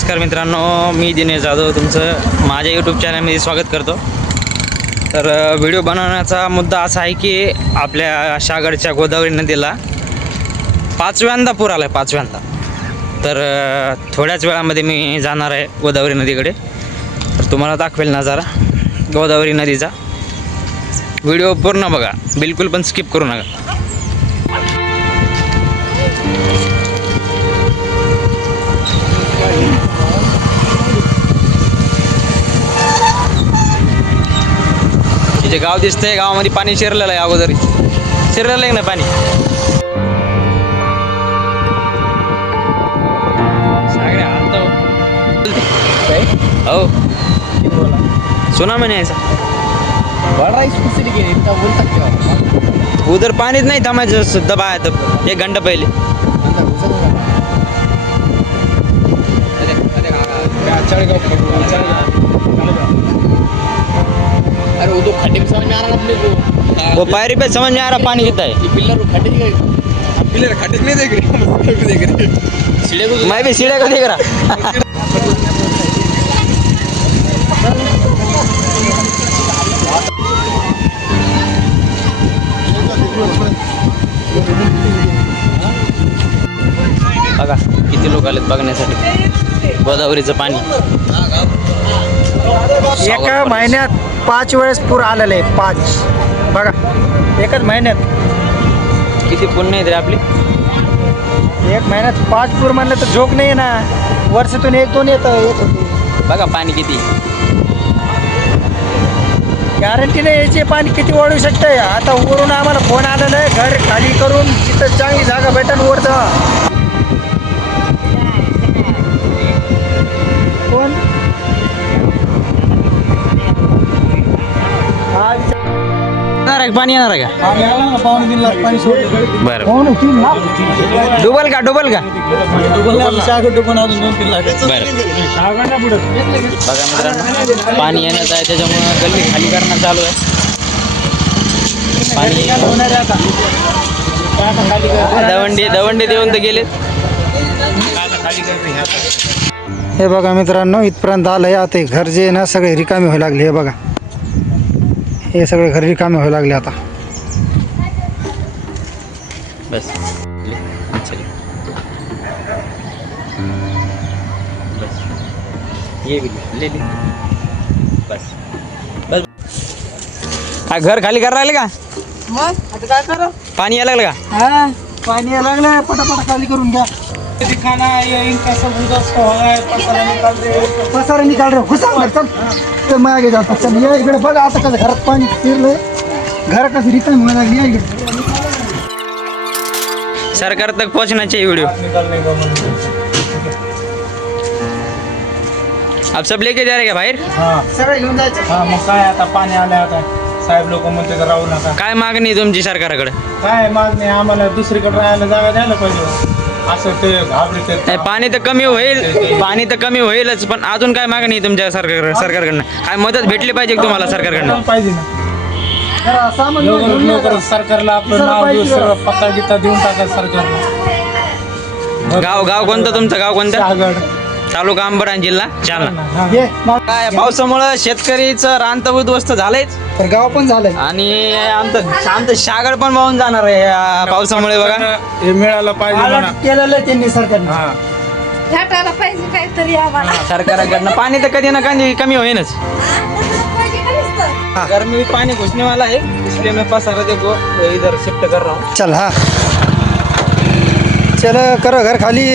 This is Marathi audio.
नमस्कार मित्रांनो मी दिनेश जाधव तुमचं माझ्या यूट्यूब चॅनलमध्ये स्वागत करतो. तर व्हिडिओ बनवण्याचा मुद्दा असा आहे की आपल्या शागडच्या गोदावरी नदीला पाचव्यांदा पूर आला आहे पाचव्यांदा. तर थोड्याच वेळामध्ये मी जाणार आहे गोदावरी नदीकडे. तर तुम्हाला दाखवेल नजारा गोदावरी नदीचा. व्हिडिओ पूर्ण बघा बिलकुल पण स्किप करू नका. म्हणजे गाव दिसतंय गावामध्ये पाणी शिरलेलं आहे अगोदर शिरलेलं आहे ना पाणी सागरे हालत हो सुना म्हणे ऐसा उधर पाणीच नाही थांबायचं सुद्धा बाहेर एक घंटा पहिले अरे वो तो खड्डे में समझ में आ रहा अपने को वो पायरी पे समझ में आ रहा पानी कितना है पिल्लर वो खड्डे की पिलर खड्डे नहीं देख रहे देख रहे सीढ़े को मैं भी सीढ़े को देख रहा बघा किती लोक आलेत बघण्यासाठी. गोदावरीचं पाणी. एका महिन्यात पाच वेळेस पूर आलेले आहे पाच. बघा. एकच महिन्यात. किती पुण्य आहेत रे आपली? एक महिन्यात पाच पूर म्हणलं तर झोक नाही ना. वर्षातून एक दोन येतं येत होते. बघा पाणी किती. गॅरंटी नाही याचे पाणी किती ओढू शकतंय? आता वरून आम्हाला फोन आलेला आहे घर खाली करून तिथं चांगली जागा भेटेल वरचं. येणार आहे? पाणी येणार आहे का पाणी आलं ना, पावणे तीन लाख पाणी सोडलं. बरं पावणे तीन लाख? डुबल का डुबल का सागर डुबून अजून दोन तीन लाख. बरं बघा मित्रांनो पाणी येण्याचं आहे त्याच्यामुळं गल्ली खाली करणं चालू आहे पाणी. दवंडी दवंडी देऊन तर गेले हे बघा मित्रांनो इथपर्यंत आलं आहे आता हे घर जे आहे ना सगळे रिकामे व्हायला लागले हे बघा हे सगळे घर रिकामे व्हायला लागले आता. बस. ले, चल. बस. ये भी ले, ले ले. बस. बस. हा घर खाली करायला लागले का? मग? आता काय करा? पाणी यायला लागलं का? हा पाणी यायला लागलं. पटापट खाली करून घ्या. दिखाना ये इनका सब उधर से हो रहा है पसारा निकाल रहे पसारा निकाल रहे घुसा अंदर चल ते मागे जातात चल या इकडे बघा आता कसं घरात पाणी फिरलंय घर कसं रिकामी व्हायला लागली या इकडे सरकार तक पोहोचना चाहिए वीडियो। अब सब लेके जा रहे क्या बाहेर? सगळं घेऊन जायचं हा मग काय आता पाणी आलं आता साहेब लोक म्हणते राहू नका काय मागणी तुमची सरकारकडे? काय मागणी आम्हाला दुसरीकडे राहायला जागा द्यायला पाहिजे. असं ते घाबरते. नाही पाणी तर कमी होईल. पाणी तर कमी होईलच पण अजून काय मागणी आहे तुमच्या सरकार सरकारकडनं? काय मदत भेटली पाहिजे का तुम्हाला सरकारकडनं? पाहिजे ना. जरा सामान लवकर घेऊन लवकर जायचं. सरकारला आपलं दिसायला नाव देऊ पाहिजे. सगळं पत्ता देऊन टाका सरकारला. गाव गाव कोणतं तुमचं? गाव कोणतं? शहागड. तालुका आणि जिल्हा जालना. हा. ये काय पावसामुळं शेतकरीचं रान तर उद्ध्वस्त झालंयच. तर गाव पण झालंय. आणि आमचं आमचं शागड पण वाहून जाणार आहे या पावसामुळे बघा. हे मिळालं पाहिजे म्हणा. अलर्ट केलेलं आहे त्यांनी सरकारने. हा. भेटायला पाहिजे काहीतरी आम्हाला. सरकारकडनं. पाणी तर कधी ना कधी कमी होईनच. पाहिजे? गर्मी में पानी घुसने वाला है इसलिए मैं पसारा देखो इधर शिफ्ट कर रहा हूँ. चल हाँ. चलो करो घर खाली.